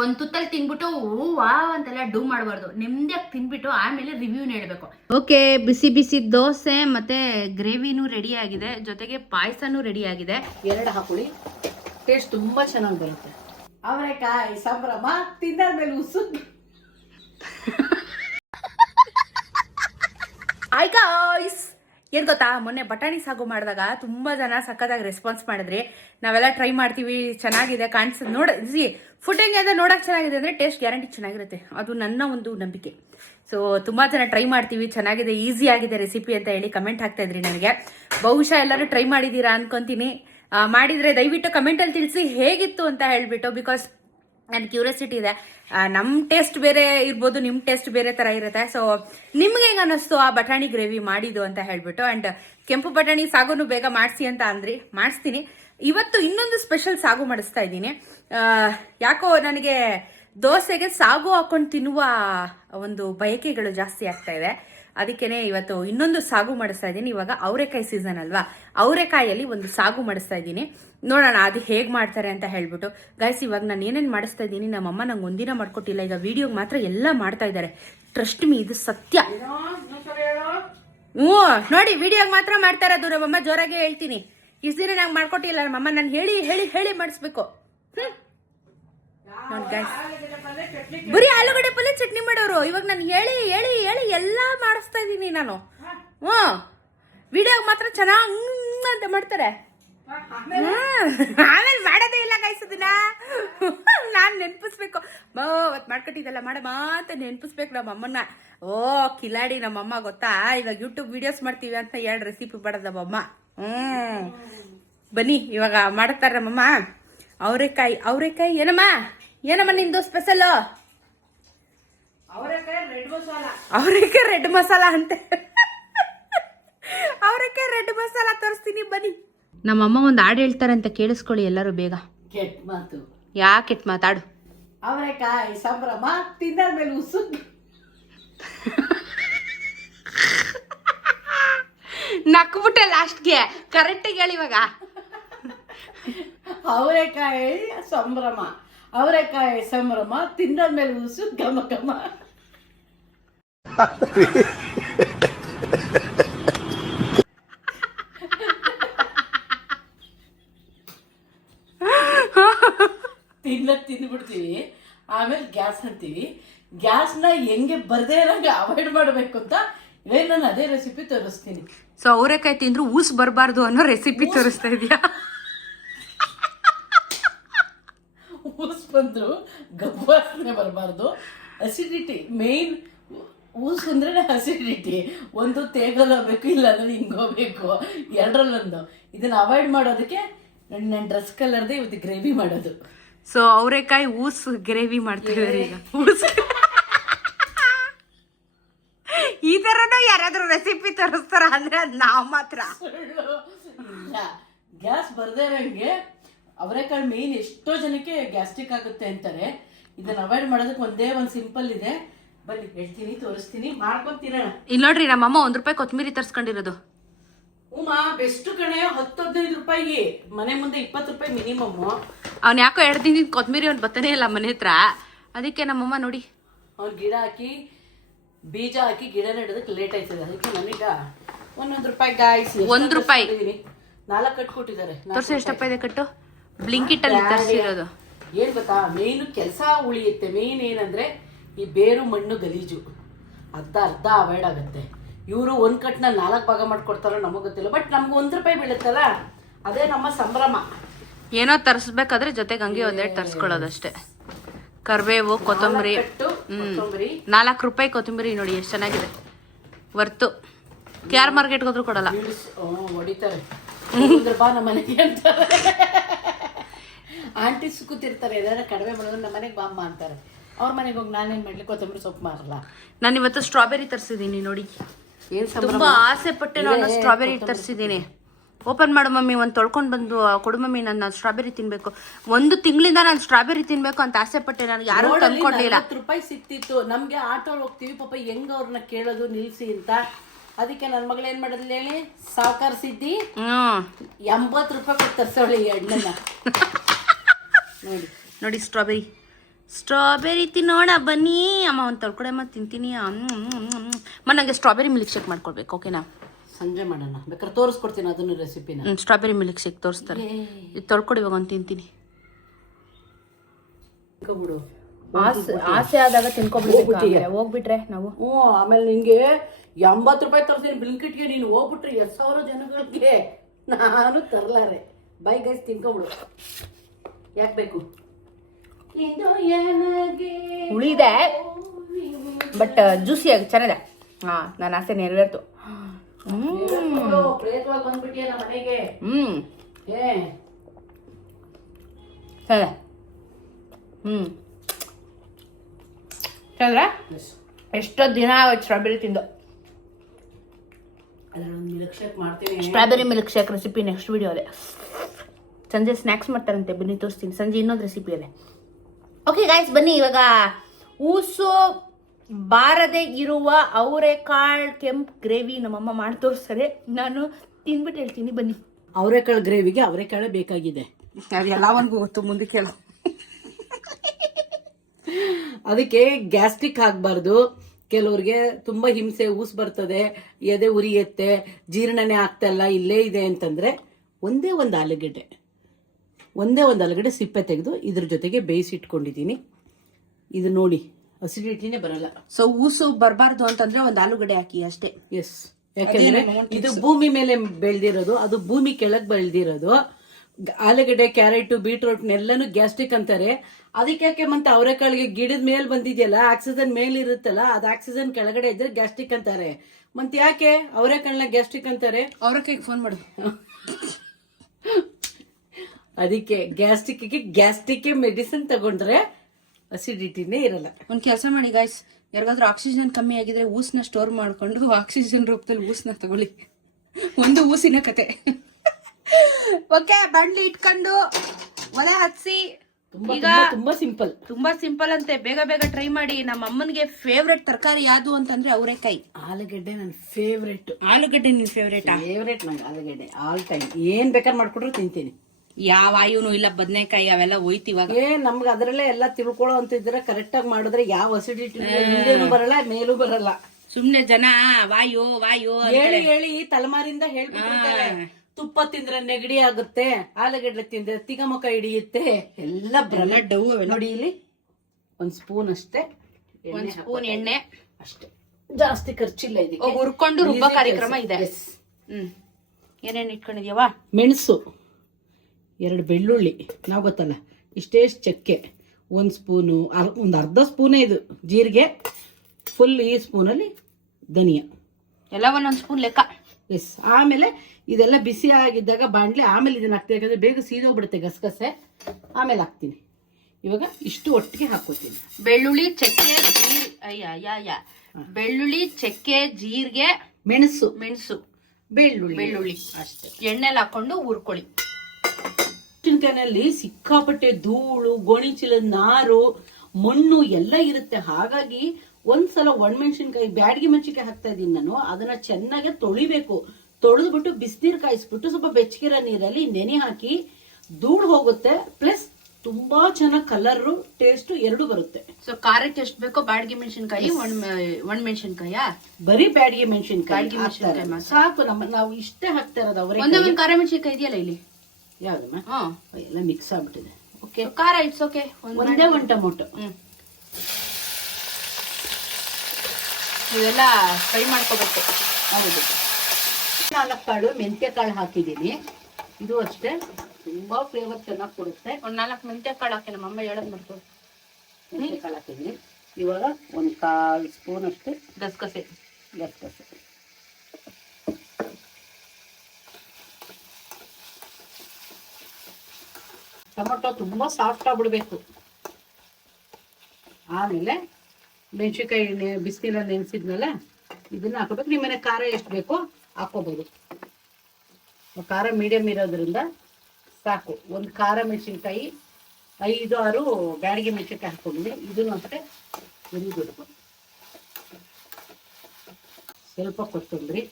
ಒಂದು ತುತ್ತಲ್ಲಿ ತಿನ್ಬಿಟ್ಟು ವಾ ಅಂತೆಲ್ಲ ಡೂ ಮಾಡಬಾರ್ದು. ನೆಮ್ಮದಿಯಾಗಿ ತಿನ್ಬಿಟ್ಟು ಆಮೇಲೆ ರಿವ್ಯೂನ ಹೇಳ್ಬೇಕು. ಓಕೆ, ಬಿಸಿ ಬಿಸಿ ದೋಸೆ ಮತ್ತೆ ಗ್ರೇವಿನೂ ರೆಡಿ ಆಗಿದೆ, ಜೊತೆಗೆ ಪಾಯಸನೂ ರೆಡಿ ಆಗಿದೆ. 2 ಹಾಕೊಳ್ಳಿ, ಟೇಸ್ಟ್ ತುಂಬಾ ಚೆನ್ನಾಗಿ ಬರುತ್ತೆ. ಅವರೆಕಾಯಿ ಸಂಭ್ರಮ ತಿಂದಾದ್ಮೇಲೆ ಉಸುಕ್. ಹಾಯ್ ಗಾಯ್ಸ್, ಏನು ಗೊತ್ತಾ, ಮೊನ್ನೆ ಬಟಾಣಿ ಸಾಗು ಮಾಡಿದಾಗ ತುಂಬ ಜನ ಸಕ್ಕತ್ತಾಗಿ ರೆಸ್ಪಾನ್ಸ್ ಮಾಡಿದ್ರಿ. ನಾವೆಲ್ಲ ಟ್ರೈ ಮಾಡ್ತೀವಿ, ಚೆನ್ನಾಗಿದೆ ಕಾಣಿಸೋದು. ನೋಡಿ ಫುಡ್ ಹೆಂಗೆ ಅಂದರೆ ನೋಡೋಕೆ ಚೆನ್ನಾಗಿದೆ ಅಂದರೆ ಟೇಸ್ಟ್ ಗ್ಯಾರಂಟಿ ಚೆನ್ನಾಗಿರುತ್ತೆ, ಅದು ನನ್ನ ಒಂದು ನಂಬಿಕೆ. ಸೊ ತುಂಬ ಜನ ಟ್ರೈ ಮಾಡ್ತೀವಿ, ಚೆನ್ನಾಗಿದೆ, ಈಸಿ ಆಗಿದೆ ರೆಸಿಪಿ ಅಂತ ಹೇಳಿ ಕಮೆಂಟ್ ಹಾಕ್ತಾ ಇದ್ರಿ ನನಗೆ. ಬಹುಶಃ ಎಲ್ಲರೂ ಟ್ರೈ ಮಾಡಿದ್ದೀರಾ ಅನ್ಕೊತೀನಿ. ಮಾಡಿದರೆ ದಯವಿಟ್ಟು ಕಮೆಂಟಲ್ಲಿ ತಿಳಿಸಿ ಹೇಗಿತ್ತು ಅಂತ ಹೇಳಿಬಿಟ್ಟು. ಬಿಕಾಸ್ ನನ್ನ ಕ್ಯೂರಿಯಾಸಿಟಿ ಇದೆ. ನಮ್ಮ ಟೇಸ್ಟ್ ಬೇರೆ ಇರ್ಬೋದು, ನಿಮ್ಮ ಟೇಸ್ಟ್ ಬೇರೆ ಥರ ಇರುತ್ತೆ. ಸೊ ನಿಮ್ಗೆ ಹೆಂಗೆ ಅನ್ನಿಸ್ತು ಆ ಬಟಾಣಿ ಗ್ರೇವಿ ಮಾಡಿದ್ದು ಅಂತ ಹೇಳ್ಬಿಟ್ಟು. ಆ್ಯಂಡ್ ಕೆಂಪು ಬಟಾಣಿ ಸಾಗುನು ಬೇಗ ಮಾಡಿಸಿ ಅಂತ ಅಂದ್ರಿ, ಮಾಡಿಸ್ತೀನಿ. ಇವತ್ತು ಇನ್ನೊಂದು ಸ್ಪೆಷಲ್ ಸಾಗು ಮಾಡಿಸ್ತಾ ಇದ್ದೀನಿ. ಯಾಕೋ ನನಗೆ ದೋಸೆಗೆ ಸಾಗು ಹಾಕೊಂಡು ತಿನ್ನುವ ಒಂದು ಬಯಕೆಗಳು ಜಾಸ್ತಿ ಆಗ್ತಾ ಇದೆ. ಅದಕ್ಕೇನೆ ಇವತ್ತು ಇನ್ನೊಂದು ಸಾಗು ಮಾಡಿಸ್ತಾ ಇದ್ದೀನಿ. ಇವಾಗ ಅವರೆಕಾಯಿ ಸೀಸನ್ ಅಲ್ವಾ, ಅವರೆಕಾಯಲ್ಲಿ ಒಂದು ಸಾಗು ಮಾಡಿಸ್ತಾ ಇದ್ದೀನಿ. ನೋಡೋಣ ಅದು ಹೇಗೆ ಮಾಡ್ತಾರೆ ಅಂತ ಹೇಳ್ಬಿಟ್ಟು. ಗೈಸ್, ಇವಾಗ ನಾನು ಏನೇನು ಮಾಡಿಸ್ತಾ ಇದ್ದೀನಿ, ನಮ್ಮಮ್ಮ ನಂಗೆ ಒಂದಿನ ಮಾಡ್ಕೊಟ್ಟಿಲ್ಲ. ಈಗ ವಿಡಿಯೋಗೆ ಮಾತ್ರ ಎಲ್ಲ ಮಾಡ್ತಾ ಇದ್ದಾರೆ. ಟ್ರಸ್ಟ್ ಮೀ, ಇದು ಸತ್ಯ. ನೋಡಿ, ವಿಡಿಯೋಗೆ ಮಾತ್ರ ಮಾಡ್ತಾ ಇರೋದು. ನಮ್ಮಮ್ಮ ಜೋರಾಗೆ ಹೇಳ್ತೀನಿ, ಇಷ್ಟು ದಿನ ನಂಗೆ ಮಾಡ್ಕೊಟ್ಟಿಲ್ಲ ನಮ್ಮಮ್ಮ. ನಾನು ಹೇಳಿ ಹೇಳಿ ಹೇಳಿ ಮಾಡಿಸ್ಬೇಕು. ಬರೀ ಆಲೂಗಡ್ಡೆ ಪಲ್ಯ ಚಟ್ನಿ ಮಾಡೋರು. ಇವಾಗ ನಾನು ಹೇಳಿ ಹೇಳಿ ಹೇಳಿ ಎಲ್ಲ ಮಾಡಿಸ್ತಾ ಇದ್ದೀನಿ ನಾನು. ವಿಡಿಯೋಗೆ ಮಾತ್ರ ಚೆನ್ನಾಗಿ ಅಂತ ಮಾಡ್ತಾರೆ, ಆಮೇಲೆ ಮಾಡೋದೇ ಇಲ್ಲ ಗಾಯ್ಸೋದಿನ. ನಾನು ನೆನ್ಪಿಸ್ಬೇಕು, ಅವತ್ತು ಮಾಡ್ಕೊಟ್ಟಿದ್ದಲ್ಲ ಮಾಡಮ್ಮ ಅಂತ ನೆನ್ಪಿಸ್ಬೇಕು ನಮ್ಮಮ್ಮನ್ನ. ಓ ಕಿಲಾಡಿ ನಮ್ಮಮ್ಮ ಗೊತ್ತಾ. ಇವಾಗ ಯೂಟ್ಯೂಬ್ ವಿಡಿಯೋಸ್ ಮಾಡ್ತೀವಿ ಅಂತ 2 ರೆಸಿಪಿ ಮಾಡೋದು ನಮ್ಮಮ್ಮ. ಬನ್ನಿ ಇವಾಗ ಮಾಡ್ತಾರೆ ನಮ್ಮಮ್ಮ. ಅವರೆಕಾಯಿ ಏನಮ್ಮ ನಿಂದು ಸ್ಪೆಷಲ್? ಅವರೆಕಾಯಿ ರೆಡ್ ಮಸಾಲ ಅಂತೆ. ಅವರೆಕಾಯಿ ರೆಡ್ ಮಸಾಲ ತೋರಿಸ್ತೀನಿ ಬನ್ನಿ. ನಮ್ಮಮ್ಮ ಒಂದು ಹಾಡು ಹೇಳ್ತಾರೆ ಅಂತ ಕೇಳಿಸ್ಕೊಳ್ಳಿ ಎಲ್ಲರೂ ಬೇಗ. ಕೆಟ್ಟ ಮಾತು. ಯಾಕೆ ಕೆಟ್ಟ ಮಾತಾಡು? ಅವರೆಕಾಯಿ ಸಂಭ್ರಮ ತಿಂದಾದ್ಮೇಲೆ ಉಸುಕ್. ನಕ್ಬಿಟ್ಟೆ ಲಾಸ್ಟ್ಗೆ. ಕರೆಕ್ಟಾಗಿ ಹೇಳಿ ಇವಾಗ. ಅವರೆಕಾಯಿ ಸಂಭ್ರಮ ತಿಂದಾದ್ಮೇಲೆ ಉಸುಕ್ ಘಮ ಘಮ. ತಿಂದ್ಬಿಡ್ತೀವಿ, ಆಮೇಲೆ ಗ್ಯಾಸ್ ಅಂತೀವಿ. ಗ್ಯಾಸ್ನ ಹೆಂಗೆ ಬರ್ದೇ ಇರೋಂಗೆ ಅವಾಯ್ಡ್ ಮಾಡಬೇಕು ಅಂತ ಇವಾಗ ನಾನು ಅದೇ ರೆಸಿಪಿ ತೋರಿಸ್ತೀನಿ. ಸೊ ಅವರೆಕಾಯಿ ತಿಂದ್ರು ಊಸ್ ಬರಬಾರ್ದು ಅನ್ನೋ ರೆಸಿಪಿ ತೋರಿಸ್ತಾ ಇದೆಯಾ? ಊಸ್ ಬಂದ್ರು ಗಬ್ಬಾಸನೆ ಬರಬಾರ್ದು. Acidity main. ಊಸ್ ಅಂದ್ರೆ ಅಸಿಡಿಟಿ. ಒಂದು ತೇಗಲೋಗ್ಬೇಕು, ಇಲ್ಲಾಂದ್ರೆ ಹಿಂಗೋಗ್ಬೇಕು, 2ರಲ್ಲೊಂದು. ಇದನ್ನ ಅವಾಯ್ಡ್ ಮಾಡೋದಕ್ಕೆ ನನ್ನ ಡ್ರೆಸ್ ಕಲರ್ದೇ ಇವತ್ತು ಗ್ರೇವಿ ಮಾಡೋದು. ಸೊ ಅವರೆಕಾಯಿ ಊಸ್ ಗ್ರೇವಿ ಮಾಡ್ತಿದ್ದಾರೆ ಈಗ. ಊಸ್ ಈ ತರನೂ ಯಾರಾದ್ರೂ ರೆಸಿಪಿ ತೋರಿಸ್ತಾರ ಅಂದ್ರೆ ಅದು ನಾವು ಮಾತ್ರ. ಇಲ್ಲ, ಗ್ಯಾಸ್ ಬರ್ದೇ ಇರೋಂಗೆ ಅವರೆಕಾಳು ಮೇನ್. ಎಷ್ಟೋ ಜನಕ್ಕೆ ಗ್ಯಾಸ್ಟ್ರಿಕ್ ಆಗುತ್ತೆ ಅಂತಾರೆ. ಇದನ್ನ ಅವಾಯ್ಡ್ ಮಾಡೋದಕ್ಕೆ ಒಂದೇ ಒಂದು ಸಿಂಪಲ್ ಇದೆ. ಬನ್ನಿ ಹೇಳ್ತೀನಿ, ತೋರಿಸ್ತೀನಿ, ಮಾಡ್ಕೊಂತೀರ. ಇಲ್ಲಿ ನೋಡ್ರಿ, ನಮ್ಮಮ್ಮ ₹1 ಕೊತ್ತಂಬರಿ ತರ್ಸ್ಕೊಂಡಿರೋದು. ಉಮಾ ಬೆಸ್ಟ್ ಕಣೆ, 10-15 ರೂಪಾಯಿಗೆ. ಮನೆ ಮುಂದೆ 20 ರೂಪಾಯಿ ಮಿನಿಮಮ್. ಅವ್ನು ಯಾಕೋ 2 ದಿನದಿಂದ ಕೊತ್ತಂಬರಿ ಅವ್ನು ಬರ್ತಾನೆ ಇಲ್ಲ ಮನೆ ಹತ್ರ. ಅದಕ್ಕೆ ನಮ್ಮಮ್ಮ ನೋಡಿ ಅವ್ನು ಗಿಡ ಹಾಕಿ ಬೀಜ ಹಾಕಿ ಗಿಡ ನೆಡೋದಕ್ಕೆ ಲೇಟ್ ಆಯ್ತದೆ. ಅದಕ್ಕೆ ನನಗ ₹1 ಗಾಯ್ಸ್. ₹1 4 ಕಟ್ಟು ಕೊಟ್ಟಿದ್ದಾರೆ. ತೋರ್ಸಿ ಎಷ್ಟಪ್ಪ ಇದೆ ಕಟ್ಟು? ಬ್ಲಿಂಕಿಟ್ ಅಲ್ಲಿ ತರಿಸಿರೋದು. ಏನ್ ಗೊತ್ತಾ, ಮೇನ್ ಕೆಲಸ ಉಳಿಯುತ್ತೆ. ಮೇನ್ ಏನಂದ್ರೆ ಈ ಬೇರು ಮಣ್ಣು ಗಲೀಜು ಅರ್ಧ ಅವಾಯ್ಡ್ ಆಗುತ್ತೆ. ಇವರು 1 ಕಟ್ನ 4 ಭಾಗ ಮಾಡ್ಕೊಡ್ತಾರೋ ನಮಗ್ ಗೊತ್ತಿಲ್ಲ. ಬಟ್ ನಮ್ಗೆ ₹1 ಬೀಳುತ್ತಲ್ಲ, ಅದೇ ನಮ್ಮ ಸಂಭ್ರಮ. ಏನೋ ತರಿಸ್ಬೇಕಾದ್ರೆ ಜೊತೆಗೆ ಹಂಗೆ ಒಂದೆರಡು ತರಿಸ್ಕೊಳ್ಳೋದಷ್ಟೇ. ಕರಿಬೇವು, ಕೊತ್ತಂಬರಿ. ₹4 ಕೊತ್ತಂಬರಿ ನೋಡಿ ಎಷ್ಟು ಚೆನ್ನಾಗಿದೆ. ವರ್ತು. KR ಮಾರ್ಕೆಟ್ಗೆ ಹೋದ್ರೂ ಕೊಡಲ್ಲ, ಹೊಡಿತಾರೆ. ಬಾ ನಮ್ಮ ಮನೆಗೆ ಅಂತಾರೆ. ಆಂಟಿ ಕೂತಿರ್ತಾರೆ, ಏನಾದ್ರು ಕಡಿಮೆ ಮಾಡೋದು ನಮ್ಮ ಮನೆಗೆ ಬಾಮ್ಮ ಅಂತಾರೆ. ಅವ್ರ ಮನೆಗೆ ಹೋಗಿ ನಾನೇನ್ ಮಾಡ್ಲಿ, ಕೊತ್ತಂಬರಿ ಸೊಪ್ಪು ಮಾರಲ್ಲ. ನಾನು ಇವತ್ತು ಸ್ಟ್ರಾಬೆರಿ ತರಿಸಿದ್ದೀನಿ ನೋಡಿ. ತುಂಬಾ ಆಸೆ ಪಟ್ಟೆ ನಾನು ಸ್ಟ್ರಾಬೆರಿ ತರಿಸಿದ್ದೀನಿ. ಓಪನ್ ಮಾಡು ಮಮ್ಮಿ, ಒಂದು ತೊಳ್ಕೊಂಡು ಬಂದು ಕೊಡು ಮಮ್ಮಿ, ನಾನು ಸ್ಟ್ರಾಬೆರಿ ತಿನ್ಬೇಕು. 1 ತಿಂಗಳಿಂದ ನಾನು ಸ್ಟ್ರಾಬೆರಿ ತಿನ್ಬೇಕು ಅಂತ ಆಸೆ ಪಟ್ಟೆ. ನಾನು ಯಾರು ತಂದ್ಕೊಡ್ಲಿಲ್ಲ. ₹40 ಸಿಕ್ತಿತ್ತು ನಮ್ಗೆ. ಆಟೋ ಹೋಗ್ತೀವಿ, ಪಾಪ ಹೆಂಗ ಅವ್ರನ್ನ ಕೇಳೋದು ನಿಲ್ಸಿ ಅಂತ. ಅದಕ್ಕೆ ನನ್ನ ಮಗಳು ಏನ್ ಮಾಡೋದಿಲ್ಲ ಹೇಳಿ, ಸಾವುಕಾರ ಸಿದ್ದಿ ₹80 ಕೊಟ್ಟು ತರ್ಸವಳಿ ಎಣ್ಣೆನ. ನೋಡಿ ನೋಡಿ ಸ್ಟ್ರಾಬೆರಿ ಸ್ಟ್ರಾಬೆರಿ ತಿನ್ನೋಣ ಬನ್ನಿ ಅಮ್ಮ. ಒಂದು ತೊಳ್ಕೊಡಮ್ಮ, ತಿಂತೀನಿ. ಅಮ್ಮ ನನಗೆ ಸ್ಟ್ರಾಬೆರಿ ಮಿಲ್ಕ್ ಶೇಕ್ ಮಾಡ್ಕೊಡ್ಬೇಕು, ಓಕೆನಾ? ಸಂಜೆ ಮಾಡೋಣ, ಬೇಕಾದ್ರೆ ತೋರಿಸ್ಕೊಡ್ತೀನಿ ಅದನ್ನು ರೆಸಿಪಿನ. ಸ್ಟ್ರಾಬೆರಿ ಮಿಲ್ಕ್ ಶೇಕ್ ತೋರಿಸ್ತಾರೆ. ಇದು ತೊಳ್ಕೊಡಿ, ಇವಾಗ ಒಂದು ತಿಂತೀನಿ. ಬಿಡು, ಆಸೆ ಆದಾಗ ತಿನ್ಕೊಬಿಡ್ತೀವಿ. ಹೋಗ್ಬಿಟ್ರೆ ನಾವು ಆಮೇಲೆ ನಿಂಗೆ 80 ರೂಪಾಯಿ ತರ್ತೀನಿ ಬ್ಲಿಂಕಿಟ್ಗೆ, ನೀನು ಹೋಗ್ಬಿಟ್ರೆ 10,000 ಜನಗಳಿಗೆ ನಾನು ತರ್ಲಾರೆ. Bye guys, ತಿನ್ಕೊಬಿಡು. ಯಾಕೆ ಬೇಕು? ಹುಳಿದೆ ಬಟ್ ಜ್ಯೂಸಿಯಾಗಿ ಚೆನ್ನಾಗಿದೆ. ನನ್ನ ಆಸೆ ನೆರವೇರ್ತು. ಪ್ರೇತವಾಗಿ ಬಂದ್ಬಿಟ್ಟಿಯ ನಮ್ಮ ಮನೆಗೆ. ಚೆನ್ನಾಗಿದೆ. ಚಂದ್ರ ಎಷ್ಟೋ ದಿನ ಆಗೋಯ್ತು ಸ್ಟ್ರಾಬೆರಿ ತಿಂದು. ಮಿಲ್ಕ್ ಶೇಕ್ ಮಾಡ್ತೀನಿ. Strawberry milk shake recipe next ವಿಡಿಯೋದೆ. ಸಂಜೆ ಸ್ನ್ಯಾಕ್ಸ್ ಮಾಡ್ತಾರಂತೆ, ಬನ್ನಿ ತೋರಿಸ್ತೀನಿ. ಸಂಜೆ ಇನ್ನೊಂದು ರೆಸಿಪಿ ಇದೆ. ಓಕೆ ಗಾಯ್ಸ್, ಬನ್ನಿ ಇವಾಗ ಊಸು ಬಾರದೆ ಇರುವ ಅವರೆಕಾಳು ಕೆಂಪು ಗ್ರೇವಿ ನಮ್ಮಮ್ಮ ಮಾಡಿ ತೋರಿಸ್ತಾರೆ. ನಾನು ತಿಂದ್ಬಿಟ್ಟು ಹೇಳ್ತೀನಿ, ಬನ್ನಿ. ಅವರೆಕಾಳು ಗ್ರೇವಿಗೆ ಅವರೆಕಾಳು ಬೇಕಾಗಿದೆ. ಎಲ್ಲವನ್ಗೂ ಗೊತ್ತು, ಮುಂದೆ ಕೇಳು. ಅದಕ್ಕೆ ಗ್ಯಾಸ್ಟ್ರಿಕ್ ಆಗಬಾರ್ದು. ಕೆಲವ್ರಿಗೆ ತುಂಬಾ ಹಿಂಸೆ, ಊಸ್ ಬರ್ತದೆ, ಎದೆ ಉರಿಯುತ್ತೆ, ಜೀರ್ಣನೆ ಆಗ್ತಲ್ಲ, ಇಲ್ಲೇ ಇದೆ ಅಂತಂದ್ರೆ ಒಂದೇ ಒಂದು ಆಲೂಗಡ್ಡೆ ಸಿಪ್ಪೆ ತೆಗೆದು ಇದ್ರ ಜೊತೆಗೆ ಬೇಯಿಸಿಟ್ಕೊಂಡಿದ್ದೀನಿ. ಇದು ನೋಡಿ, ಅಸಿಡಿಟಿನೇ ಬರಲ್ಲ. ಸೊ ಊಸು ಬರಬಾರ್ದು ಅಂತಂದ್ರೆ ಒಂದು ಆಲೂಗಡ್ಡೆ ಹಾಕಿ ಅಷ್ಟೇ. ಎಸ್, ಯಾಕಂದ್ರೆ ಇದು ಭೂಮಿ ಮೇಲೆ ಬೆಳೆದಿರೋದು, ಅದು ಭೂಮಿ ಕೆಳಗೆ ಬೆಳೆದಿರೋದು. ಆಲೂಗಡ್ಡೆ, ಕ್ಯಾರೆಟ್, ಬೀಟ್ರೂಟ್ನೆಲ್ಲನೂ ಗ್ಯಾಸ್ಟ್ರಿಕ್ ಅಂತಾರೆ. ಅದಕ್ಕೆ ಯಾಕೆ ಮತ್ತೆ ಅವರೆಕಾಳಿಗೆ ಗಿಡದ ಮೇಲೆ ಬಂದಿದೆಯಲ್ಲ, ಆಕ್ಸಿಜನ್ ಮೇಲೆ ಇರುತ್ತಲ್ಲ, ಅದು ಆಕ್ಸಿಜನ್ ಕೆಳಗಡೆ ಇದ್ರೆ ಗ್ಯಾಸ್ಟ್ರಿಕ್ ಅಂತಾರೆ. ಮತ್ತೆ ಯಾಕೆ ಅವರೆಕಾಳನ್ನ ಗ್ಯಾಸ್ಟ್ರಿಕ್ ಅಂತಾರೆ? ಅವರೆಕಾಯಿಗೆ ಫೋನ್ ಮಾಡು. ಅದಕ್ಕೆ ಗ್ಯಾಸ್ಟ್ರಿಕ್ ಮೆಡಿಸಿನ್ ತಗೊಂಡ್ರೆ ಅಸಿಡಿಟಿನೇ ಇರಲ್ಲ. ಒಂದು ಕೆಲಸ ಮಾಡಿ ಗಾಯ್ಸ್, ಯಾರಿಗಾದ್ರೂ ಆಕ್ಸಿಜನ್ ಕಮ್ಮಿ ಆಗಿದ್ರೆ ಊಸನ್ನ ಸ್ಟೋರ್ ಮಾಡ್ಕೊಂಡು ಆಕ್ಸಿಜನ್ ರೂಪದಲ್ಲಿ ಊಸನ್ನ ತಗೊಳ್ಳಿ. ಒಂದು ಊಸಿನ ಕತೆ. ಓಕೆ, ಬಂಡ್ಲಿ ಇಟ್ಕೊಂಡು ಒಲೆ ಹಚ್ಚಿ. ಈಗ ತುಂಬಾ ಸಿಂಪಲ್ ಅಂತೆ, ಬೇಗ ಬೇಗ ಟ್ರೈ ಮಾಡಿ. ನಮ್ಮ ಅಮ್ಮನಿಗೆ ಫೇವ್ರೆಟ್ ತರಕಾರಿ ಯಾವುದು ಅಂತಂದ್ರೆ ಅವರೆಕಾಯಿ. ಆಲೂಗಡ್ಡೆ ನನ್ನ ಫೇವ್ರೆಟ್. ಆಲೂಗಡ್ಡೆ ನಿನ್ ಫೇವ್ರೇಟ್ ನಂಗೆ ಆಲೂಗಡ್ಡೆ ಆಲ್ ಟೈಮ್. ಏನ್ ಬೇಕಾದ್ರೆ ಮಾಡ್ಕೊಟ್ರು ತಿಂತೀನಿ. ಯಾವ ಆಯುನು ಇಲ್ಲ, ಬದನೆಕಾಯಿ ಅವೆಲ್ಲ ಹೋಯ್ತಿವಾಗ. ನಮ್ಗೆ ಅದರಲ್ಲೇ ಎಲ್ಲ ತಿಳ್ಕೊಳ್ಳೋ ಅಂತಿದ್ರೆ ಕರೆಕ್ಟ್ ಆಗಿ ಮಾಡಿದ್ರೆ ಯಾವ ಅಸಿಡಿಟಿ ಹಿಂದೇನು ಬರಲ್ಲ, ಮೇಲೂ ಬರಲ್ಲ. ಸುಮ್ನೆ ಜನ ವಾಯು ಹೇಳಿ ತಲೆಮಾರಿಂದ ಹೇಳ್ಬಿಟ್ಟಿರ್ತಾರೆ. ತುಪ್ಪ ತಿಂದ್ರೆ ನೆಗಡಿ ಆಗುತ್ತೆ, ಆಲೂಗಡ್ಡೆ ತಿಂದ್ರೆ ತಿಗಮುಖ ಹಿಡಿಯುತ್ತೆ, ಎಲ್ಲ ಬರಲ್ಲ. ನೋಡಿ, ಇಲ್ಲಿ 1 ಸ್ಪೂನ್ ಅಷ್ಟೇ, 1 ಸ್ಪೂನ್ ಎಣ್ಣೆ ಅಷ್ಟೇ, ಜಾಸ್ತಿ ಖರ್ಚಿಲ್ಲ. ಇದಕ್ಕೆ ಹುರ್ಕೊಂಡು ರುಬ್ಬ ಕಾರ್ಯಕ್ರಮ ಇದೆ. ಏನೇನು ಇಟ್ಕೊಂಡಿದ್ಯವಾ? ಮೆಣಸು, 2 ಬೆಳ್ಳುಳ್ಳಿ, ನಾವು ಗೊತ್ತಲ್ಲ ಇಷ್ಟೇ ಚಕ್ಕೆ, 1 ಸ್ಪೂನು, ಒಂದು ಅರ್ಧ ಸ್ಪೂನೇ ಇದು ಜೀರಿಗೆ, ಫುಲ್ ಈ ಸ್ಪೂನಲ್ಲಿ ಧನಿಯಾ, ಎಲ್ಲ 1 ಸ್ಪೂನ್ ಲೆಕ್ಕ. ಎಸ್. ಆಮೇಲೆ ಇದೆಲ್ಲ ಬಿಸಿ ಆಗಿದ್ದಾಗ ಬಾಣಲೆ, ಆಮೇಲೆ ಇದನ್ನ ಹಾಕ್ತೀನಿ, ಯಾಕಂದ್ರೆ ಬೇಗ ಸೀದೋಗ್ಬಿಡುತ್ತೆ ಗಸಗಸೆ. ಆಮೇಲೆ ಹಾಕ್ತೀನಿ. ಇವಾಗ ಇಷ್ಟು ಒಟ್ಟಿಗೆ ಹಾಕೋತೀನಿ. ಬೆಳ್ಳುಳ್ಳಿ, ಚಕ್ಕೆ, ಜೀರಿಗೆ, ಮೆಣಸು, ಬೆಳ್ಳುಳ್ಳಿ ಅಷ್ಟೇ. ಎಣ್ಣೆಲಿ ಹಾಕೊಂಡು ಹುರ್ಕೊಳ್ಳಿ. ಮೆಣಸಿನಕಾಯಿನಲ್ಲಿ ಸಿಕ್ಕಾಪಟ್ಟೆ ಧೂಳು, ಗೋಣಿಚೀಲದ ನಾರು, ಮಣ್ಣು ಎಲ್ಲ ಇರುತ್ತೆ. ಹಾಗಾಗಿ ಒಂದ್ಸಲ ಒಣಮೆಣಸಿನ್ಕಾಯಿ, ಬ್ಯಾಡಗಿ ಮೆಣಸಿನ್ಕಾಯಿ ಹಾಕ್ತಾ ಇದೀನಿ ನಾನು. ಅದನ್ನ ಚೆನ್ನಾಗಿ ತೊಳಿಬೇಕು. ತೊಳೆದ್ಬಿಟ್ಟು ಬಿಸಿನೀರು ಕಾಯಿಸ್ಬಿಟ್ಟು ಸ್ವಲ್ಪ ಬೆಚ್ಚಗಿರೋ ನೀರಲ್ಲಿ ನೆನೆ ಹಾಕಿ ಧೂಳು ಹೋಗುತ್ತೆ. ಪ್ಲಸ್ ತುಂಬಾ ಚೆನ್ನಾಗಿ ಕಲರ್, ಟೇಸ್ಟ್ 2 ಬರುತ್ತೆ. ಸೊ ಖಾರಕ್ಕೆ ಎಷ್ಟು ಬೇಕೋ ಬ್ಯಾಡಗಿ ಮೆಣಸಿನ್ಕಾಯಿ, ಒಣಮೆಣಸಿನ್ಕಾಯ, ಬರೀ ಬ್ಯಾಡಗಿ ಮೆಣಸಿನ್ಕಾಯಿ ಸಾಕು. ನಾವು ಇಷ್ಟೇ ಹಾಕ್ತಾ ಇರೋದು. ಅವರೇ ಒಂದೇ ಖಾರ ಮೆಣಸಿನ್ಕಾಯಿ ಇದೆಯಲ್ಲ ಇಲ್ಲಿ, ಯಾವ್ದಮ್ಮ? ಎಲ್ಲ ಮಿಕ್ಸ್ ಆಗ್ಬಿಟ್ಟಿದೆ. ಓಕೆ, ಖಾರ ಇಟ್ಸ್ ಓಕೆ. ಒಂದೇ 1 ಟೊಮೊಟೊ. ಇವೆಲ್ಲ ಫ್ರೈ ಮಾಡ್ಕೋಬೇಕು. ಹೌದು. 4 ಕಾಳು ಮೆಂತ್ಯ ಕಾಳು ಹಾಕಿದ್ದೀನಿ. ಇದು ಅಷ್ಟೇ, ತುಂಬಾ ಫ್ಲೇವರ್ ಚೆನ್ನಾಗಿ ಕೊಡುತ್ತೆ. ಒಂದು 4 ಮೆಂತ್ಯ ಕಾಳು ಹಾಕಿ, ನಮ್ಮ ಅಮ್ಮ ಹೇಳೋದು ಮಾಡ್ಕೊಳ್ಳಿ. ಮೆಂತ್ಯ ಕಾಳು ಹಾಕಿದ್ದೀನಿ. ಇವಾಗ 1/4 ಸ್ಪೂನ್ ಅಷ್ಟೇ ಗಸಗಸೆ. ಟೊಮೊಟೊ ತುಂಬಾ ಸಾಫ್ಟ್ ಆಗ್ಬಿಡ್ಬೇಕು. ಆಮೇಲೆ ಮೆಣಸಿನ್ಕಾಯಿ ಬಿಸಿನೀರಲ್ಲಿ ನೆನೆಸಿದ್ಮೇಲೆ ಇದನ್ನ ಹಾಕೋಬೇಕು. ನಿಮ್ಮನೆ ಖಾರ ಎಷ್ಟು ಬೇಕೋ ಹಾಕೋಬಹುದು. ಖಾರ ಮೀಡಿಯಂ ಇರೋದ್ರಿಂದ ಸಾಕು. 1 ಖಾರ ಮೆಣಸಿನ್ಕಾಯಿ, 5-6 ಬ್ಯಾಡಗಿ ಮೆಣಸಿನ್ಕಾಯಿ ಹಾಕೊಂಡಿದ್ದೀನಿ. ಇದನ್ನು ಅಷ್ಟೇ ಹುರಿಬೇಕು. ಸ್ವಲ್ಪ ಕೊತ್ತಂಬರಿ,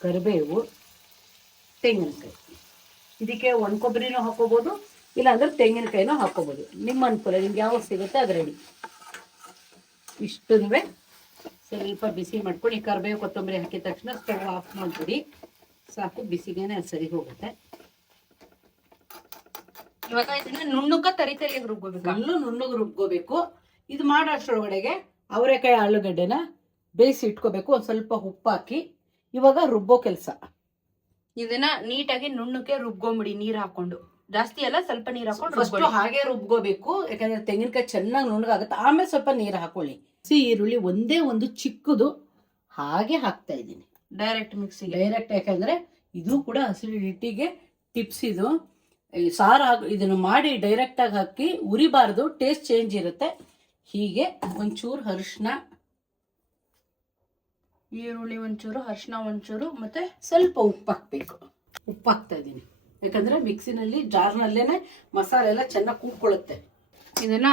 ಕರಿಬೇವು, ತೆಂಗಿನಕಾಯಿ. ಇದಕ್ಕೆ ಒಣ ಕೊಬ್ಬರಿನೂ ಹಾಕೋಬಹುದು, ಇಲ್ಲಾಂದ್ರೆ ತೆಂಗಿನಕಾಯಿನೂ ಹಾಕೋಬೋದು, ನಿಮ್ಮ ಅನುಕೂಲ, ನಿಮ್ಗೆ ಯಾವಾಗ ಸಿಗುತ್ತೆ ಅದು ರೆಡಿ. ಇಷ್ಟನ್ವೇ ಸ್ವಲ್ಪ ಬಿಸಿ ಮಾಡ್ಕೊಂಡು ಈ ಕರಿಬೇವು ಕೊತ್ತಂಬರಿ ಹಾಕಿದ ತಕ್ಷಣ ಸ್ಟವ್ ಆಫ್ ಮಾಡಿಬಿಡಿ, ಸಾಕು. ಬಿಸಿಗೇನೆ ಅದು ಸರಿ ಹೋಗುತ್ತೆ. ಇವಾಗ ಇದನ್ನ ನುಣ್ಣುಗ ತರಿತರಿಯಾಗಿ ರುಬ್ಕೋಬೇಕು, ಅಲ್ಲೂ ನುಣ್ಣಗೆ ರುಬ್ಕೋಬೇಕು. ಇದು ಮಾಡೋ ಅಷ್ಟರೊಳಗಡೆಗೆ ಅವರೆಕಾಯಿ ಆಲೂಗಡ್ಡೆನ ಬೇಯಿಸಿ ಇಟ್ಕೋಬೇಕು, ಒಂದು ಸ್ವಲ್ಪ ಉಪ್ಪು ಹಾಕಿ. ಇವಾಗ ರುಬ್ಬೋ ಕೆಲಸ. ಇದನ್ನ ನೀಟಾಗಿ ನುಣ್ಣಕ್ಕೆ ರುಬ್ಕೊಂಬಿಡಿ, ನೀರ್ ಹಾಕೊಂಡು. ಜಾಸ್ತಿ ಅಲ್ಲ, ಸ್ವಲ್ಪ ನೀರ್ ಹಾಕೊಂಡು ಫಸ್ಟ್ ಹಾಗೆ ರುಬ್ಕೋಬೇಕು, ಯಾಕಂದ್ರೆ ತೆಂಗಿನಕಾಯಿ ಚೆನ್ನಾಗಿ ನುಣ್ಣಗಾಗುತ್ತೆ. ಆಮೇಲೆ ಸ್ವಲ್ಪ ನೀರು ಹಾಕೊಳ್ಳಿ. ಹಸಿ ಈರುಳ್ಳಿ ಒಂದೇ ಒಂದು ಚಿಕ್ಕದು ಹಾಗೆ ಹಾಕ್ತಾ ಇದ್ದೀನಿ, ಡೈರೆಕ್ಟ್ ಮಿಕ್ಸಿಗೆ. ಡೈರೆಕ್ಟ್, ಯಾಕಂದ್ರೆ ಇದು ಕೂಡ ಅಸಿಡಿಟಿಗೆ ಟಿಪ್ಸ್. ಇದು ಸಾರು ಇದನ್ನು ಮಾಡಿ ಡೈರೆಕ್ಟ್ ಆಗಿ ಹಾಕಿ ಉರಿಬಾರ್ದು, ಟೇಸ್ಟ್ ಚೇಂಜ್ ಇರುತ್ತೆ. ಹೀಗೆ ಒಂಚೂರು ಅರಿಶಿನ, ಈರುಳ್ಳಿ ಒಂಚೂರು, ಅರಿಶಿನ ಒಂಚೂರು, ಮತ್ತೆ ಸ್ವಲ್ಪ ಉಪ್ಪು ಹಾಕ್ಬೇಕು. ಉಪ್ಪು ಹಾಕ್ತಾ ಇದ್ದೀನಿ, ಯಾಕಂದ್ರೆ ಮಿಕ್ಸಿನಲ್ಲಿ ಜಾರ್ನಲ್ಲೇನೆ ಮಸಾಲೆ ಎಲ್ಲ ಚೆನ್ನಾಗಿ ಕೂತ್ಕೊಳ್ಳುತ್ತೆ. ಇದನ್ನ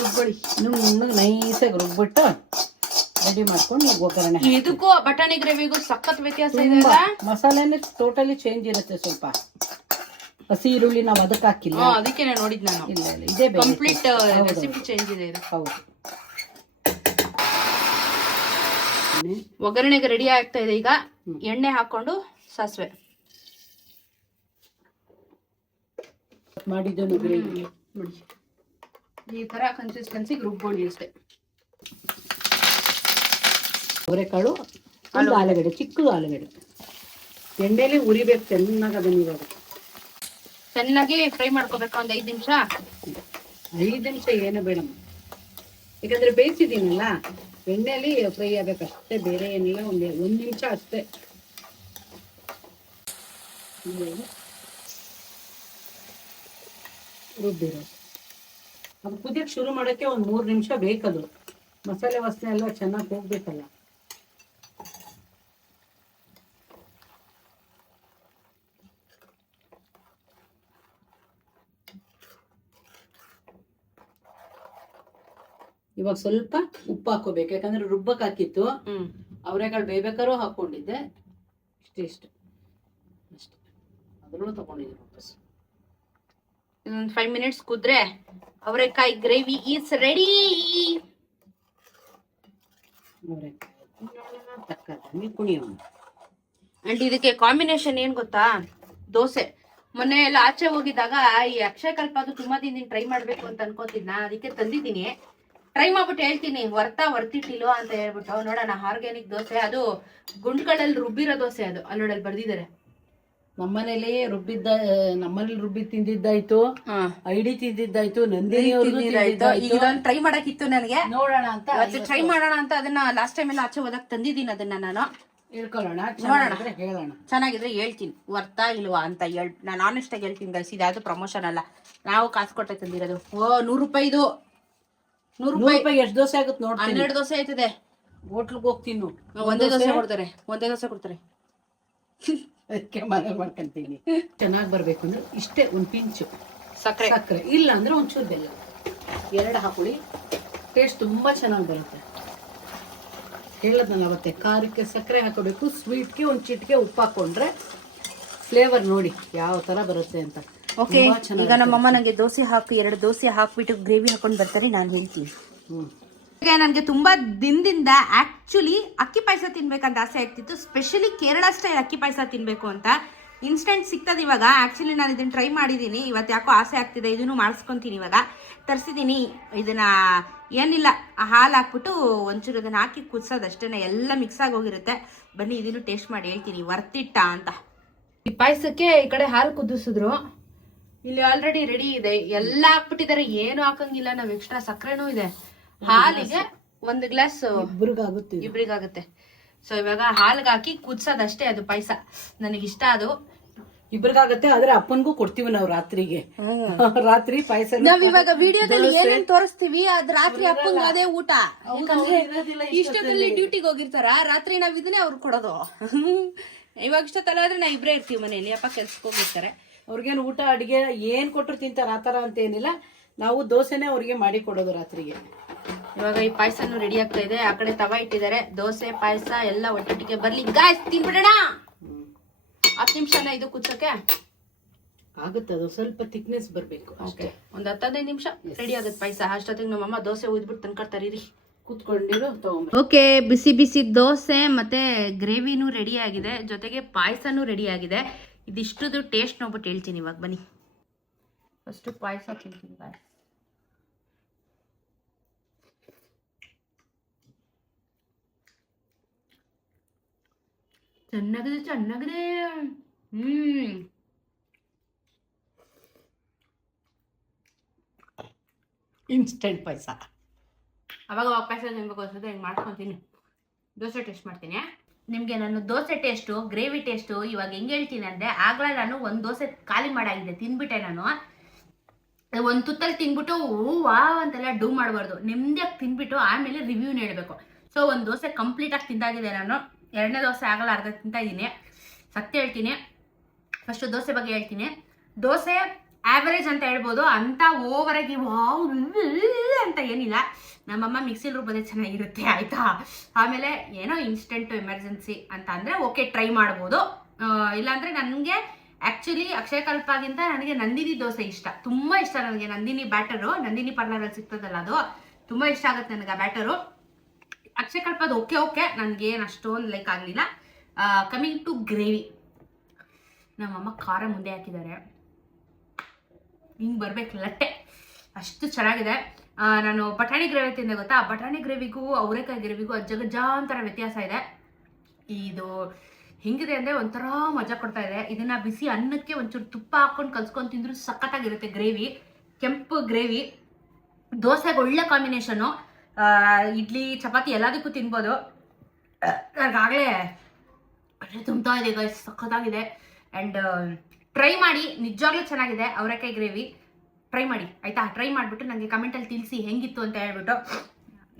ರುಬ್ಕೊಳ್ಳಿ, ನುಣ್ಣಗೆ ನೈಸಾಗಿ ರುಬ್ಬಿಟ್ಟು ರೆಡಿ ಮಾಡ್ಕೊಂಡು ಈಗ ಒಗ್ಗರಣೆ. ಇದಕ್ಕೂ ಬಟಾಣಿ ಗ್ರೇವಿಗೂ ಸಖತ್ ವ್ಯತ್ಯಾಸ ಇದೆ. ಮಸಾಲೆನೇ ಟೋಟಲಿ ಚೇಂಜ್ ಇರುತ್ತೆ. ಸ್ವಲ್ಪ ಹಸಿ ಈರುಳ್ಳಿ ನಾವು ಅದಕ್ಕೆ ಹಾಕಿಲ್ಲ, ಅದಕ್ಕೆ ನೋಡಿದ್ ನಾನು. ಇಲ್ಲ ಇಲ್ಲ, ಇದೇ ಕಂಪ್ಲೀಟ್ ರೆಸಿಪಿ ಚೇಂಜ್ ಇದೆ ಇದು. ಹೌದು. ಒಗ್ಗರಣೆಗೆ ರೆಡಿ ಆಗ್ತಾ ಇದೆ. ಈಗ ಎಣ್ಣೆ ಹಾಕೊಂಡು ಸಾಸಿವೆ ಮಾಡಿದ್ದು ನೋಡಿ, ಈ ತರ ಕನ್ಸಿಸ್ಟೆನ್ಸಿಗೆ ರುಬ್ಕೊಳ್ಳಿ ಅಷ್ಟೇ. ಅವರೆಕಾಳು, ಒಂದು ಆಲೂಗಡ್ಡೆ, ಚಿಕ್ಕದು ಆಲೂಗಡ್ಡೆ ಎಣ್ಣೆಲಿ ಉರಿಬೇಕು ಚೆನ್ನಾಗಿ. ಅದನ್ನ ಇವಾಗ ಚೆನ್ನಾಗಿ ಫ್ರೈ ಮಾಡ್ಕೋಬೇಕು, ಒಂದು 5 ನಿಮಿಷ. 5 ನಿಮಿಷ ಏನು ಬೇಡ, ಯಾಕಂದ್ರೆ ಬೇಯಿಸಿದೀನಲ್ಲ, ಎಣ್ಣೆಯಲ್ಲಿ ಫ್ರೈ ಆಗ್ಬೇಕಷ್ಟೇ, ಬೇರೆ ಏನಿಲ್ಲ. ಒಂದು ನಿಮಿಷ ಅಷ್ಟೇ. ರುಬ್ಬಿರೋ ಅದು ಕುದಿಯಕ್ಕೆ ಶುರು ಮಾಡೋಕ್ಕೆ ಒಂದು 3 ನಿಮಿಷ ಬೇಕದು. ಮಸಾಲೆ ವಾಸನೆ ಎಲ್ಲ ಚೆನ್ನಾಗಿ ಹೋಗ್ಬೇಕಲ್ಲ. ಇವಾಗ ಸ್ವಲ್ಪ ಉಪ್ಪು ಹಾಕೋಬೇಕು, ಯಾಕಂದ್ರೆ ರುಬ್ಬಕ್ಕೆ ಹಾಕಿತ್ತು. ಅವರೆಕಾಳು ಬೇಯ್ಬೇಕಾದ್ರೂ ಹಾಕೊಂಡಿದ್ದೆ. ಇಷ್ಟು ಅಷ್ಟೇ, ಅದನ್ನು ತಗೊಂಡಿದ್ದೀನಿ ವಾಪಸ್. ಇನ್ನೊಂದು 5 ಮಿನಿಟ್ಸ್ ಕುದ್ರೆ ಅವರೆಕಾಯಿ ಗ್ರೇವಿ ಈಸ್ ರೆಡಿ. ಅಂಡ್ ಇದಕ್ಕೆ ಕಾಂಬಿನೇಷನ್ ಏನ್ ಗೊತ್ತಾ? ದೋಸೆ. ಮೊನ್ನೆ ಎಲ್ಲ ಆಚೆ ಹೋಗಿದ್ದಾಗ ಈ ಅಕ್ಷಯ ಕಲ್ಪ ಅದು ತುಂಬಾ ದಿನ ಟ್ರೈ ಮಾಡ್ಬೇಕು ಅಂತ ಅನ್ಕೋತಿದ್ನ, ಅದಕ್ಕೆ ತಂದಿದ್ದೀನಿ. ಟ್ರೈ ಮಾಡ್ಬಿಟ್ಟು ಹೇಳ್ತೀನಿ, ವರ್ತಿಟ್ಟಿಲ್ಲೋ ಅಂತ ಹೇಳ್ಬಿಟ್ಟು. ನೋಡೋಣ. ಆರ್ಗ್ಯಾನಿಕ್ ದೋಸೆ, ಅದು ಗುಂಡ್ಗಳಲ್ಲಿ ರುಬ್ಬಿರೋ ದೋಸೆ. ಅದು ಅಲ್ಲೋಡಲ್ಲಿ ಬರ್ದಿದ್ದಾರೆ. ನಮ್ಮನೇಲಿ ರುಬ್ಬಿ ತಿಂದಿದ್ದಾಯ್ತು, ಐಡಿ ತಿಂದಿದ್ದಾಯ್ತು, ನಂದಿನಿ ಇದೊಂದು ಟ್ರೈ ಮಾಡಕ್ಕಿತ್ತು ನನಗೆ. ನೋಡೋಣ ಅಂತ ಟ್ರೈ ಮಾಡೋಣ ಅಂತ ಅದನ್ನ ಲಾಸ್ಟ್ ಟೈಮ್ ಎಲ್ಲ ಆಚೆ ಹೋದಾಗ ತಂದಿದ್ದೀನಿ. ಅದನ್ನ ನಾನು ಹೇಳ್ಕೊಳ್ಳೋಣ, ಹೇಳೋಣ. ಚೆನ್ನಾಗಿದ್ರೆ ಹೇಳ್ತೀನಿ, ವರ್ತಾ ಇಲ್ವಾ ಅಂತ. ನಾನು ಆನೆಸ್ಟ್ ಆಗಿ ಹೇಳ್ತೀನಿ ಗೈಸ್, ಇದಾದ್ರು ಪ್ರಮೋಷನ್ ಅಲ್ಲ, ನಾವು ಕಾಸು ಕೊಟ್ಟೆ ತಂದಿರೋದು. $100 ಇದು. 100 ರೂಪಾಯಿ ಎಷ್ಟು ದೋಸೆ ಆಗುತ್ತೆ ನೋಡಿ. 12 ದೋಸೆ ಆಯ್ತದೆ. ಹೋಟ್ಲಿಗೆ ಹೋಗ್ತೀನಿ, ಒಂದೇ ದೋಸೆ ಕೊಡ್ತಾರೆ. ಅದಕ್ಕೆ ಮನೇಲಿ ಮಾಡ್ಕೊಂತೀನಿ. ಚೆನ್ನಾಗಿ ಬರ್ಬೇಕು ಅಂದ್ರೆ ಇಷ್ಟೇ, ಒಂದು ಪಿಂಚು ಸಕ್ಕರೆ, ಇಲ್ಲ ಅಂದ್ರೆ ಒಂಚೂರು ಬೆಲ್ಲ, 2 ಹಾಕೊಳ್ಳಿ. ಟೇಸ್ಟ್ ತುಂಬಾ ಚೆನ್ನಾಗಿ ಬರುತ್ತೆ. ಹೇಳದ್ನಲ್ಲ ಅವತ್ತೆ, ಖಾರಕ್ಕೆ ಸಕ್ಕರೆ ಹಾಕೋಬೇಕು, ಸ್ವೀಟ್ಗೆ ಒಂದು ಚಿಟಿಕೆ ಉಪ್ಪು ಹಾಕೊಂಡ್ರೆ ಫ್ಲೇವರ್ ನೋಡಿ ಯಾವ ತರ ಬರುತ್ತೆ ಅಂತ. ಓಕೆ, ಈಗ ನಮ್ಮಮ್ಮ ನನಗೆ ದೋಸೆ ಹಾಕಿ 2 ದೋಸೆ ಹಾಕ್ಬಿಟ್ಟು ಗ್ರೇವಿ ಹಾಕೊಂಡು ಬರ್ತಾರೆ, ನಾನು ಹೇಳ್ತೀನಿ. ಈಗ ನನಗೆ ತುಂಬಾ ದಿನದಿಂದ ಆಕ್ಚುಲಿ ಅಕ್ಕಿ ಪಾಯಸ ತಿನ್ಬೇಕಂತ ಆಸೆ ಆಗ್ತಿತ್ತು. ಸ್ಪೆಷಲಿ ಕೇರಳ ಸ್ಟೈಲ್ ಅಕ್ಕಿ ಪಾಯಸ ತಿನ್ಬೇಕು ಅಂತ. ಇನ್ಸ್ಟೆಂಟ್ ಸಿಗ್ತದೆ ಇವಾಗ. ಆಕ್ಚುಲಿ ನಾನು ಇದನ್ನ ಟ್ರೈ ಮಾಡಿದ್ದೀನಿ, ಇವತ್ತು ಯಾಕೋ ಆಸೆ ಆಗ್ತಿದೆ, ಇದನ್ನು ಮಾಡಿಸ್ಕೊಂತೀನಿ. ಇವಾಗ ತರಿಸಿದ್ದೀನಿ. ಇದನ್ನ ಏನಿಲ್ಲ, ಹಾಲು ಹಾಕ್ಬಿಟ್ಟು ಒಂಚೂರು ಅದನ್ನ ಹಾಕಿ ಕುದಿಸೋದಷ್ಟೇ, ಎಲ್ಲ ಮಿಕ್ಸ್ ಆಗಿ ಹೋಗಿರುತ್ತೆ. ಬನ್ನಿ ಇದನ್ನು ಟೇಸ್ಟ್ ಮಾಡಿ ಹೇಳ್ತೀನಿ ವರ್ತಿಟ್ಟ ಅಂತ. ಈ ಪಾಯಸಕ್ಕೆ ಈ ಕಡೆ ಹಾಲು ಕುದಿಸಿದ್ರು, ಇಲ್ಲಿ ಆಲ್ರೆಡಿ ರೆಡಿ ಇದೆ, ಎಲ್ಲ ಹಾಕ್ಬಿಟ್ಟಿದ್ದಾರೆ, ಏನು ಹಾಕಂಗಿಲ್ಲ ನಾವು. ಎಕ್ಸ್ಟ್ರಾ ಸಕ್ಕರೆನೂ ಇದೆ. ಹಾಲಿಗೆ 1 ಗ್ಲಾಸ್ ಇಬ್ರಿಗಾಗುತ್ತೆ. ಸೊ ಇವಾಗ ಹಾಲ್ಗೆ ಹಾಕಿ ಕುದಿಸೋದಷ್ಟೇ, ಅದು ಪಾಯಸ. ನನಗಿಷ್ಟ ಅದು. ಇಬ್ರಿಗಾಗತ್ತೆ, ಆದ್ರೆ ಅಪ್ಪನ್ಗೂ ಕೊಡ್ತೀವಿ ನಾವು ರಾತ್ರಿಗೆ. ರಾತ್ರಿ ಪಾಯಸ ನಾವ್ ಇವಾಗ ವಿಡಿಯೋದಲ್ಲಿ ಏನೇನ್ ತೋರಿಸ್ತೀವಿ, ಅದ್ ರಾತ್ರಿ ಅಪ್ಪಂಗ ಅದೇ ಊಟ. ಇಷ್ಟೊತ್ತಲ್ಲಿ ಡ್ಯೂಟಿಗೆ ಹೋಗಿರ್ತಾರ, ರಾತ್ರಿ ನಾವ್ ಇದನ್ನೇ ಅವ್ರಿಗೆ ಕೊಡೋದು. ಇವಾಗ ಇಷ್ಟೊತ್ತಲ್ಲ ಆದ್ರೆ ನಾವ್ ಇಬ್ರೇ ಇರ್ತೀವಿ ಮನೇಲಿ, ಅಪ್ಪ ಕೆಲ್ಸಕ್ಕೆ ಹೋಗಿರ್ತಾರೆ. ಅವ್ರಿಗೇನು ಊಟ ಅಡಿಗೆ ಏನ್ ಕೊಟ್ಟರು ತಿಂತಾರ, ಆತರ ಅಂತ ಏನಿಲ್ಲ. ನಾವು ದೋಸೆನೆ ಅವ್ರಿಗೆ ಮಾಡಿ ಕೊಡೋದು ರಾತ್ರಿಗೆ. ಇವಾಗ ಈ ಪಾಯಸನು ರೆಡಿ ಆಗ್ತಾ ಇದೆ. ಆ ಕಡೆ ತವ ಇಟ್ಟಿದ್ದಾರೆ. ದೋಸೆ ಪಾಯಸ ಎಲ್ಲ ಒಟ್ಟಿಗೆ ಬರ್ಲಿ ಗಾಯ್ಸ್, ತಿನ್ಬಿಡೋಣ. 10 ನಿಮಿಷನ ಇದು ಕುಚ್ಚಕ್ಕೆ. ಆಗುತ್ತೆ, ಅದು ಸ್ವಲ್ಪ ಥಿಕ್ನೆಸ್ ಬರಬೇಕು ಅಷ್ಟೇ. ಒಂದು 10-15 ನಿಮಿಷ ರೆಡಿ ಆಗುತ್ತೆ ಪಾಯಸ. ಅಷ್ಟೊತ್ತಿಗೆ ನಮ್ಮಮ್ಮ ದೋಸೆ ಉಯ್ದ್ಬಿಟ್ಟು ತಂದ್ಕೊಡ್ತಾರೆ ರೀ. ಕೂತ್ಕೊಂಡಿರೋ ತಗೊಂಬ. ಓಕೆ, ಬಿಸಿ ಬಿಸಿ ದೋಸೆ ಮತ್ತೆ ಗ್ರೇವಿನೂ ರೆಡಿ ಆಗಿದೆ, ಜೊತೆಗೆ ಪಾಯಸನೂ ರೆಡಿ ಆಗಿದೆ. ಇದಿಷ್ಟುದು ಟೇಸ್ಟ್ ನೋಡ್ಬಿಟ್ಟು ಹೇಳ್ತೀನಿ ಇವಾಗ. ಬನ್ನಿ ಫಸ್ಟು ಪಾಯಸ ತಿಂತೀನಿ. ಚೆನ್ನಾಗಿದೆ. ಇನ್ಸ್ಟೆಂಟ್ ಪಾಯಸ. ಅವಾಗ ಪಾಯಸ ತಿನ್ಬೇಕು ಅನ್ಸುತ್ತೆ, ಹಿಂಗೆ ಮಾಡ್ಕೊತೀನಿ. ದೋಸೆ ಟೇಸ್ಟ್ ಮಾಡ್ತೀನಿ. ನಿಮಗೆ ನಾನು ದೋಸೆ ಟೇಸ್ಟು, ಗ್ರೇವಿ ಟೇಸ್ಟು ಇವಾಗ ಹೆಂಗೆ ಹೇಳ್ತೀನಿ ಅಂದರೆ, ಆಗಲೇ ನಾನು ಒಂದು ದೋಸೆ ಖಾಲಿ ಮಾಡಾಗಿದೆ, ತಿಂದ್ಬಿಟ್ಟೆ ನಾನು. ಒಂದು ತುತ್ತಲ್ಲಿ ತಿಂದ್ಬಿಟ್ಟು ವಾ ಅಂತೆಲ್ಲ ಡೂ ಮಾಡಬಾರ್ದು, ನೆಮ್ಮದಿಯಾಗಿ ತಿಂದ್ಬಿಟ್ಟು ಆಮೇಲೆ ರಿವ್ಯೂನ ಹೇಳಬೇಕು. ಸೊ ಒಂದು ದೋಸೆ ಕಂಪ್ಲೀಟಾಗಿ ತಿಂದಾಗಿದೆ ನಾನು. 2ನೇ ದೋಸೆ ಆಗಲ್ಲ, ಅರ್ಧ ತಿಂತಾ ಇದ್ದೀನಿ. ಸತ್ಯ ಹೇಳ್ತೀನಿ. ಫಸ್ಟು ದೋಸೆ ಬಗ್ಗೆ ಹೇಳ್ತೀನಿ. ದೋಸೆ ಆ್ಯಾವರೇಜ್ ಅಂತ ಹೇಳ್ಬೋದು, ಅಂತ ಓವರಾಗಿ ವಾವ್ ಅಂತ ಏನಿಲ್ಲ. ನಮ್ಮಮ್ಮ ಮಿಕ್ಸಿಲಿ ರುಬ್ಬೋದೇ ಚೆನ್ನಾಗಿರುತ್ತೆ, ಆಯಿತಾ. ಆಮೇಲೆ ಏನೋ ಇನ್ಸ್ಟೆಂಟು ಎಮರ್ಜೆನ್ಸಿ ಅಂತ ಅಂದರೆ ಓಕೆ, ಟ್ರೈ ಮಾಡ್ಬೋದು. ಇಲ್ಲಾಂದರೆ ನನಗೆ ಆ್ಯಕ್ಚುಲಿ ಅಕ್ಷಯಕಲ್ಪಗಿಂತ ನನಗೆ ನಂದಿನಿ ದೋಸೆ ಇಷ್ಟ, ತುಂಬ ಇಷ್ಟ ನನಗೆ. ನಂದಿನಿ ಬ್ಯಾಟರು, ನಂದಿನಿ ಪಾರ್ಲರಲ್ಲಿ ಸಿಗ್ತದಲ್ಲ, ಅದು ತುಂಬ ಇಷ್ಟ ಆಗುತ್ತೆ ನನಗೆ ಆ ಬ್ಯಾಟರು. ಅಕ್ಷಯಕಲ್ಪದ ಓಕೆ ನನಗೇನು ಅಷ್ಟೊಂದು ಲೈಕ್ ಆಗಲಿಲ್ಲ. ಕಮಿಂಗ್ ಟು ಗ್ರೇವಿ, ನಮ್ಮಮ್ಮ ಖಾರ ಮುಂದೆ ಹಾಕಿದ್ದಾರೆ, ಹಿಂಗೆ ಬರ್ಬೇಕು ಲಟ್ಟೆ, ಅಷ್ಟು ಚೆನ್ನಾಗಿದೆ. ನಾನು ಬಟಾಣಿ ಗ್ರೇವಿ ತಿಂದೆ ಗೊತ್ತಾ, ಬಟಾಣಿ ಗ್ರೇವಿಗೂ ಅವರೆಕಾಯಿ ಗ್ರೇವಿಗೂ ಅಜ್ಜಗಜ್ಜಾಂತರ ವ್ಯತ್ಯಾಸ ಇದೆ. ಇದು ಹೆಂಗಿದೆ ಅಂದರೆ ಒಂಥರ ಮಜಾ ಕೊಡ್ತಾ ಇದೆ. ಇದನ್ನು ಬಿಸಿ ಅನ್ನಕ್ಕೆ ಒಂಚೂರು ತುಪ್ಪ ಹಾಕ್ಕೊಂಡು ಕಲ್ಸ್ಕೊಂಡು ತಿಂದರೂ ಸಖತ್ತಾಗಿರುತ್ತೆ ಗ್ರೇವಿ. ಕೆಂಪು ಗ್ರೇವಿ ದೋಸೆಗೆ ಒಳ್ಳೆ ಕಾಂಬಿನೇಷನು. ಇಡ್ಲಿ ಚಪಾತಿ ಎಲ್ಲದಕ್ಕೂ ತಿನ್ಬೋದು. ನನಗಾಗಲೇ ಹೊಟ್ಟೆ ತುಂಬ್ತಾ ಇದೆ ಗೈಸ್, ಸಖತ್ತಾಗಿದೆ. ಆ್ಯಂಡ್ ಟ್ರೈ ಮಾಡಿ, ನಿಜವಾಗ್ಲೂ ಚೆನ್ನಾಗಿದೆ ಅವರೆಕಾಯಿ ಗ್ರೇವಿ. ಟ್ರೈ ಮಾಡಿ ಆಯಿತಾ. ಟ್ರೈ ಮಾಡಿಬಿಟ್ಟು ನನಗೆ ಕಮೆಂಟಲ್ಲಿ ತಿಳಿಸಿ ಹೆಂಗಿತ್ತು ಅಂತ ಹೇಳ್ಬಿಟ್ಟು.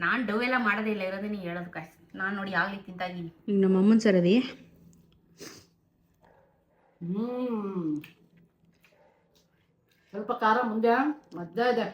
ನಾನು ಡವ್ ಎಲ್ಲ ಮಾಡೋದೇ ಇಲ್ಲ, ಇರೋದನ್ನೇ ಹೇಳೋದು ಗೈಸ್. ನಾನು ನೋಡಿ ಆಗಲಿ ತಿಂತಾಗಿದ್ದೀನಿ. ಈಗ ನಮ್ಮ ಅಮ್ಮನ ಸರದಿ ಸ್ವಲ್ಪ ಖಾರ ಮುಂದೆ ಮದ್ದ ಇದೆ.